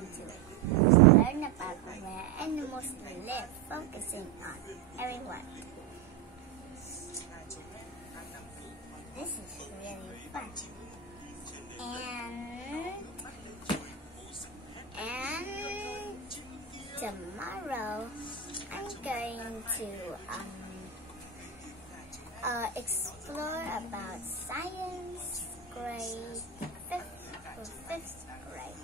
into it. Learn about where animals live, focusing on everyone. This is really fun. And tomorrow I'm going to explore about science grade 5th grade.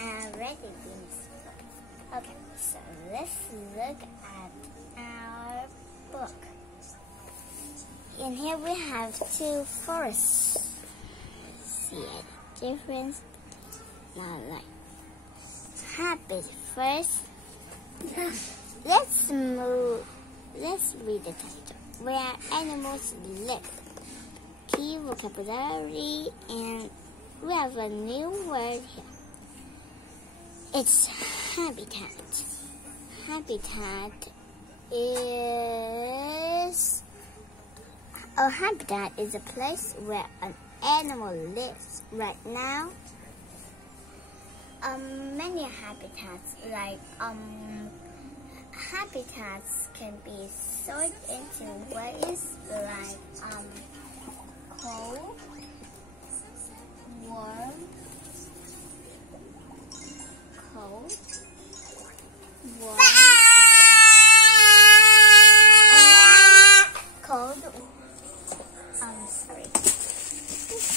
I'm ready to Okay, so let's look at our book. In here we have two forests. See a difference? Not like habit first. Let's read the title. Where animals live. Key vocabulary, and we have a new word here. It's habitat. Habitat is a place where an animal lives. Right now, many habitats habitats can be sorted into ways like cold, warm,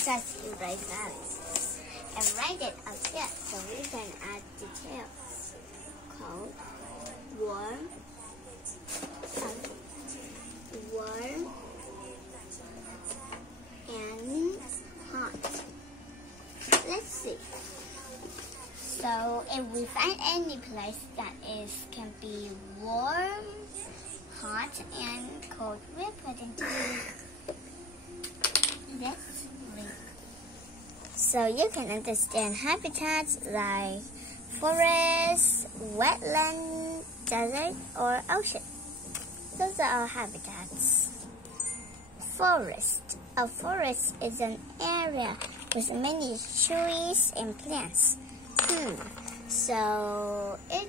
just like that and write it up here so we can add details. Cold, warm, and hot. Let's see. So if we find any place that can be warm, hot, and cold, we're putting to this. So you can understand habitats like forest, wetland, desert, or ocean. Those are our habitats. Forest. A forest is an area with many trees and plants. So if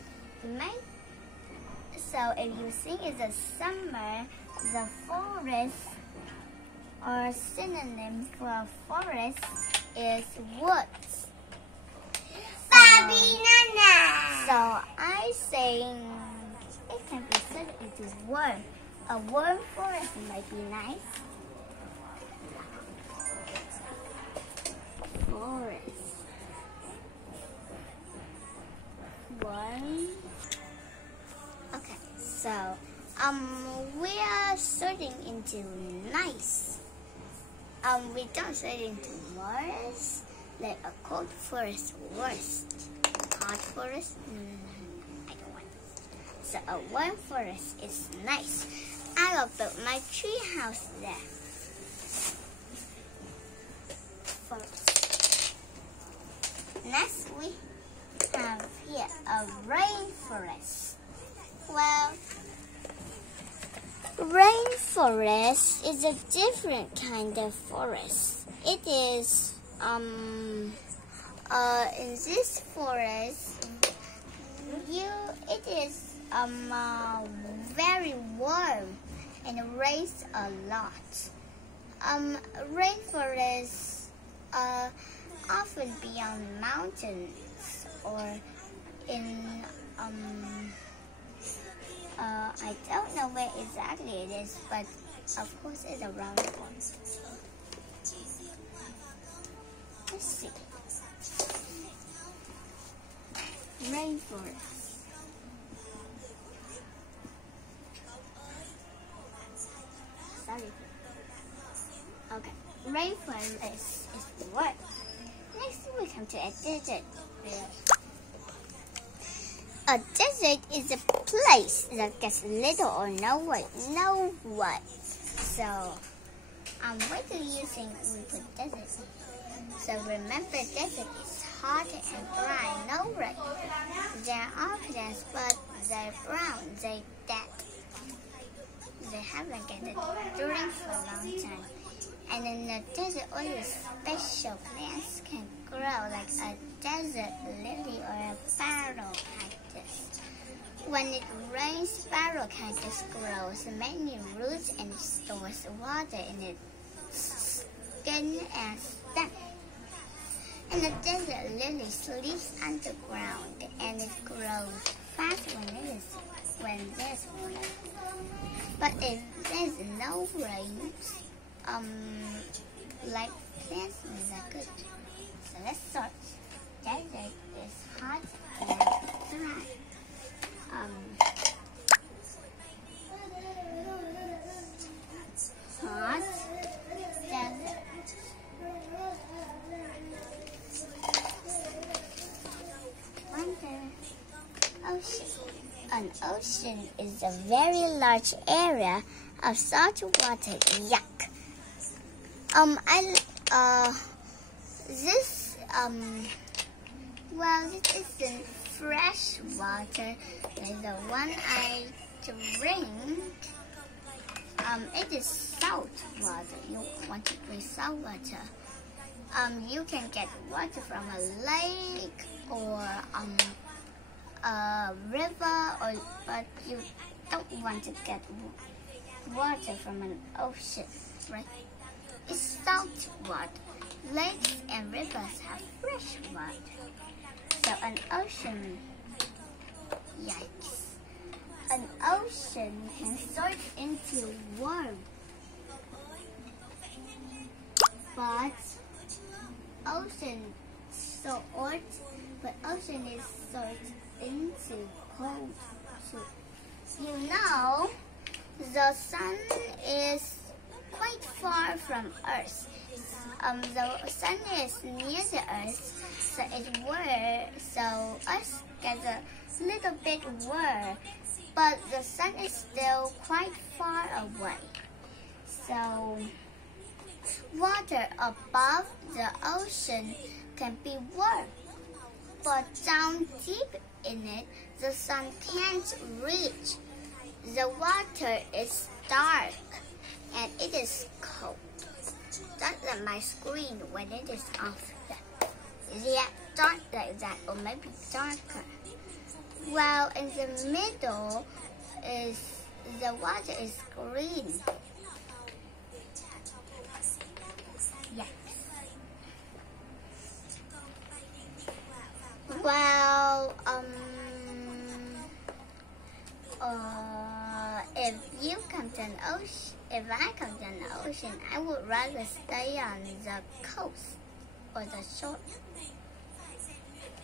you think it's a summer, the forest or synonym for forest is woods. So I think it can be said it is warm. A warm forest might be nice. Forest. Warm. Okay, so we are sorting into nice. We don't sort into worst. Like a cold forest worst. Hot forest, I don't want this. So a warm forest is nice. I will build my tree house there. Forest. Next we have here a rainforest. Well, rainforest is a different kind of forest. It is in this forest it is very warm and it rains a lot. Rainforests often be on mountains or in I don't know where exactly it is, but of course it's around one. Let's see. Rainforest. Sorry. Okay. Rainforest is the word. Next we come to a desert. A desert is a place that gets little or no water. So, where do you think we put desert? So remember, desert is hot and dry, no rain. There are plants, but they're brown, they're dead. They haven't get a drink for a long time. And in the desert, only special plants can grow like a desert lily or a sparrow cactus. When it rains, sparrow cactus grows many roots and stores water in its skin and stem. And the desert lily sleeps underground, and it grows fast when there's rain. But if there's no rain, like plants are good. So let's search. Desert is hot and dry. Hot desert. Ocean. An ocean is a very large area of salt water. Yuck. This isn't fresh water. Like the one I drink. It is salt water. You want to drink salt water. You can get water from a lake or a river, but you don't want to get water from an ocean, right? It's salt water. Lakes and rivers have fresh water. So an ocean, yikes. An ocean can sort into one, but ocean is sorted into cold soup. You know, the sun is quite far from Earth. The sun is near the Earth, so Earth gets a little bit warm, but the sun is still quite far away. So water above the ocean can be warm, but down deep in it, the sun can't reach. The water is dark and it is cold. That's like my screen when it is off. Yeah, dark like that, or maybe darker. Well, in the middle the water is green. Yes. Well, if I come to an ocean, I would rather stay on the coast or the shore.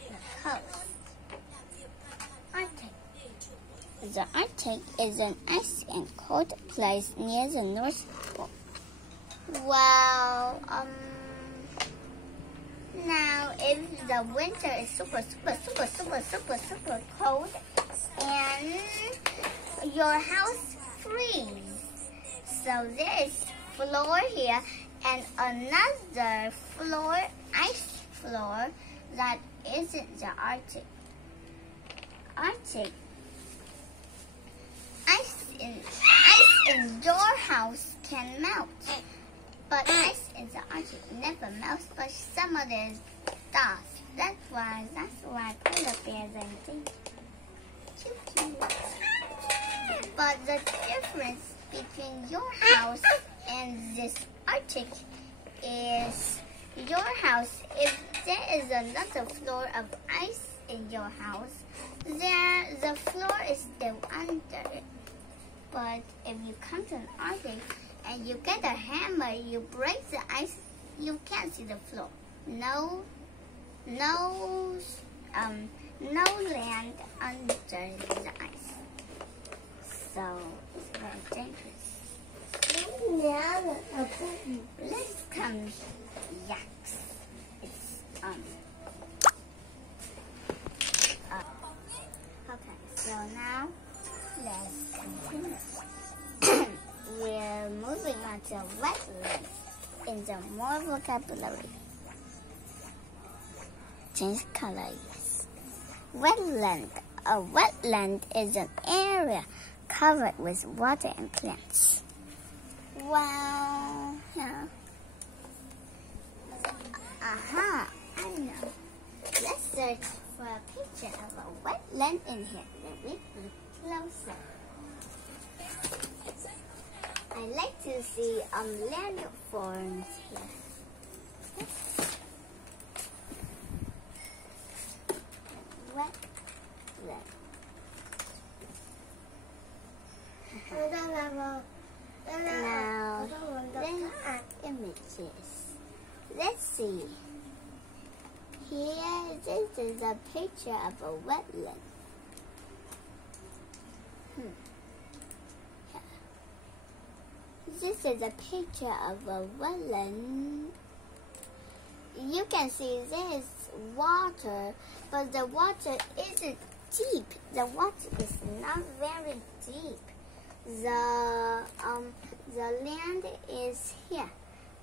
The coast. Arctic. The Arctic is an ice and cold place near the North Pole. Well, now if the winter is super cold and your house freezes, so there is floor here and another floor, ice floor, that isn't the Arctic. Ice in your house can melt, but ice in the Arctic never melts, but some of it does. That's why polar bears are endangered. But the difference between your house and this Arctic is your house. If there is another floor of ice in your house, the floor is still under it. But if you come to an Arctic and you get a hammer, you break the ice, you can't see the floor. No land under the ice. So it's very dangerous. Let's come yaks. It's okay, so now let's continue. We're moving on to wetlands in the more vocabulary. Change color, yes. Wetland. A wetland is an area covered with water and plants. Well, yeah. I search for a picture of a wetland in here. Let me look closer. I like to see landforms here. Wetland. Now, then images. Let's see. Here, this is a picture of a wetland. This is a picture of a wetland. You can see there is water, but the water isn't deep. The water is not very deep. The land is here.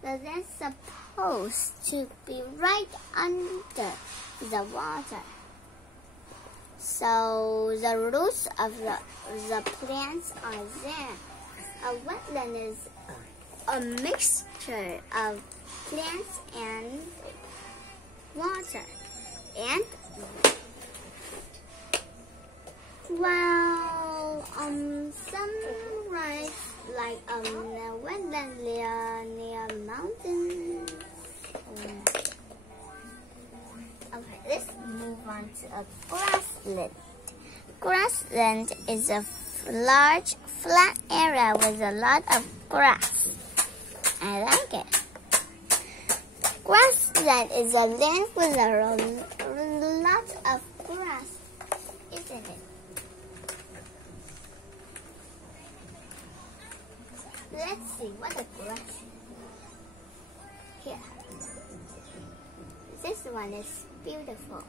The land is supposed to be right under the water. So the roots of the plants are there. A wetland is a mixture of plants and water. And well, some rice like a wetland near mountains. Okay, let's move on to a grassland. Grassland is a large flat area with a lot of grass. I like it. Grassland is a land with a lot of grass, isn't it? Let's see what the grass is. Here. This one is beautiful.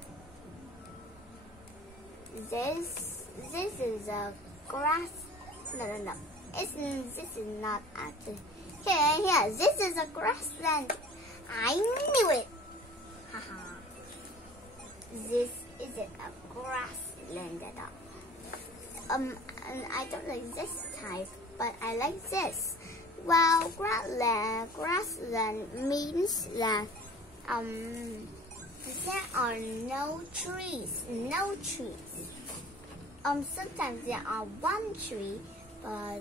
This is a grass. No. This is not actually. Here. This is a grassland. I knew it. Haha. This isn't a grassland at all. And I don't like this type, but I like this. Well, grassland means that there are no trees. Sometimes there are one tree, but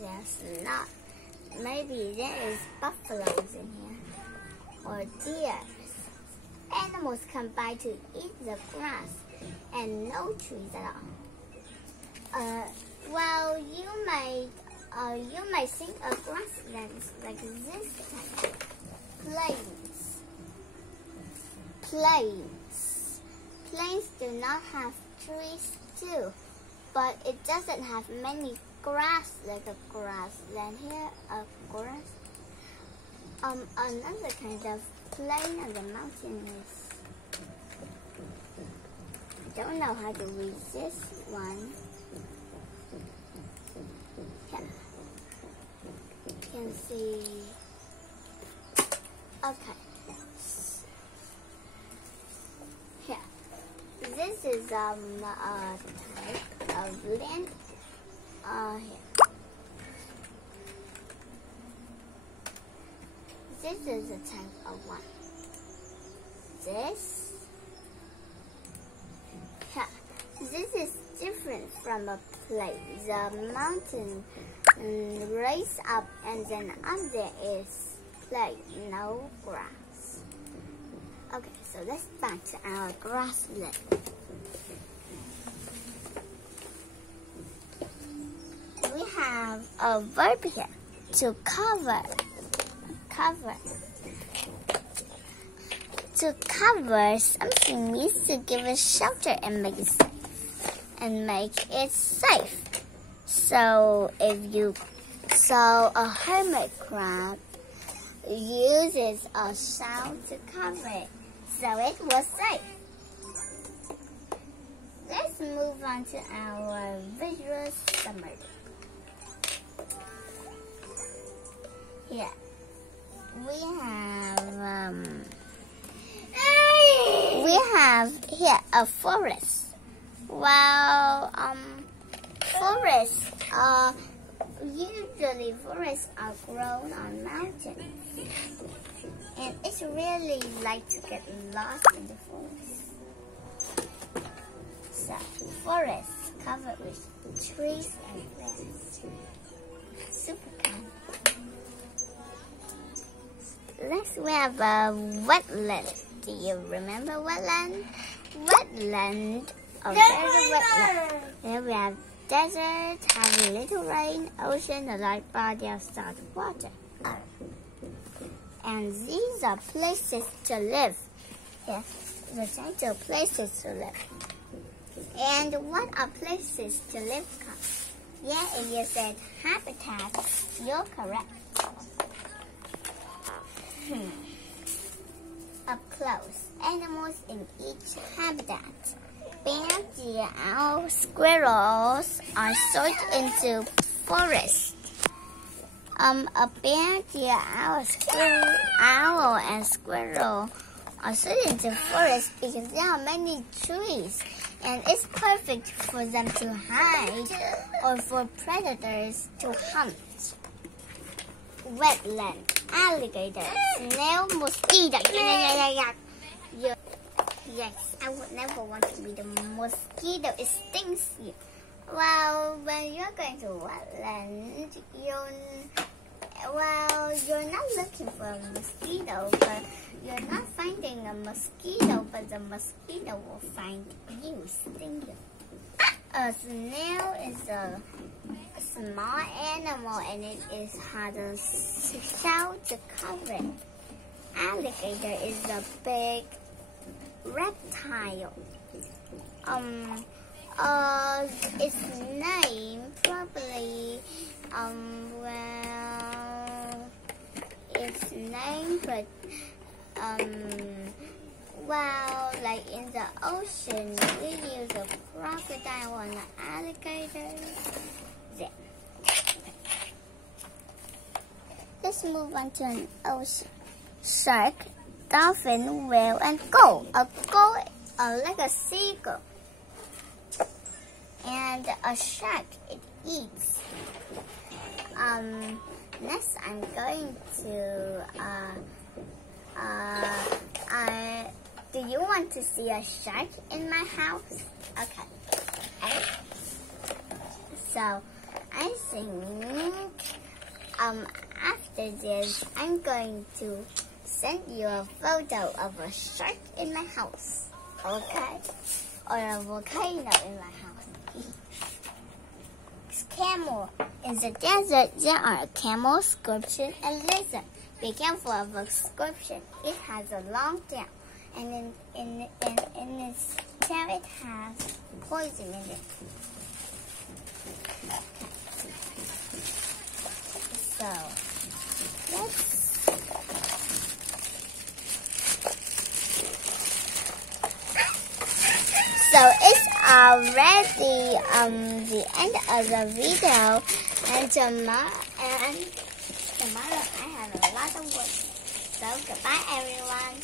there's not. Maybe there is buffaloes in here, or deer. Animals come by to eat the grass, and no trees at all. Well, you might think a grassland is like this type. Plains do not have trees too, but it doesn't have many grass like a grassland here. A grass. Another kind of plain on the mountain is. I don't know how to read this one. Yeah. You can see. Okay. Here. This is a type of land. Here. This is a type of one. This. Yeah. This is different from a plain. The mountain raise up, and then up there is plain, no grass. Okay, so let's back to our grassland. We have a verb here, to cover. To cover something means to give it shelter and make it safe. So a hermit crab uses a shell to cover it, so it was safe. Let's move on to our visual summary. Here we have here a forest. Well, usually forests are grown on mountains, and it's really like to get lost in the forest. a forest covered with trees and plants. Super kind. Next we have a wetland. Do you remember wetland? Wetland. Oh, there's a wetland. Here we have desert, having little rain, ocean, a large body of salt water. And these are places to live. Yes, the title places to live. And what are places to live called? Yeah, if you said habitat, you're correct. Up close, animals in each habitat. Bear, deer, owl, squirrels are sorted into forests. A bear, deer, owl, and squirrel are sorted into forests because there are many trees, and it's perfect for them to hide or for predators to hunt. Wetland, alligator, snail, mosquito. Yes, I would never want to be the mosquito. It stings you. Well, when you're going to wetland, you're not looking for a mosquito, but you're not finding a mosquito, but the mosquito will find you, sting you. A snail is a small animal, and it has a shell to cover it. Alligator is a big reptile. Its name probably its name, but like in the ocean, we use a crocodile and an alligator. There. Let's move on to an ocean. Shark, dolphin, whale, and gull. A gull like a seagull. And a shark, it eats. Next I'm going to do you want to see a shark in my house? Okay. So I think after this I'm going to send you a photo of a shark in my house. Okay? Or a volcano in my house. Camel. In the desert, there are camel, scorpion, and lizard. Be careful of a scorpion. It has a long tail, and in its tail, it has poison in it. So it's already the end of the video, and tomorrow I have a lot of work. So goodbye everyone.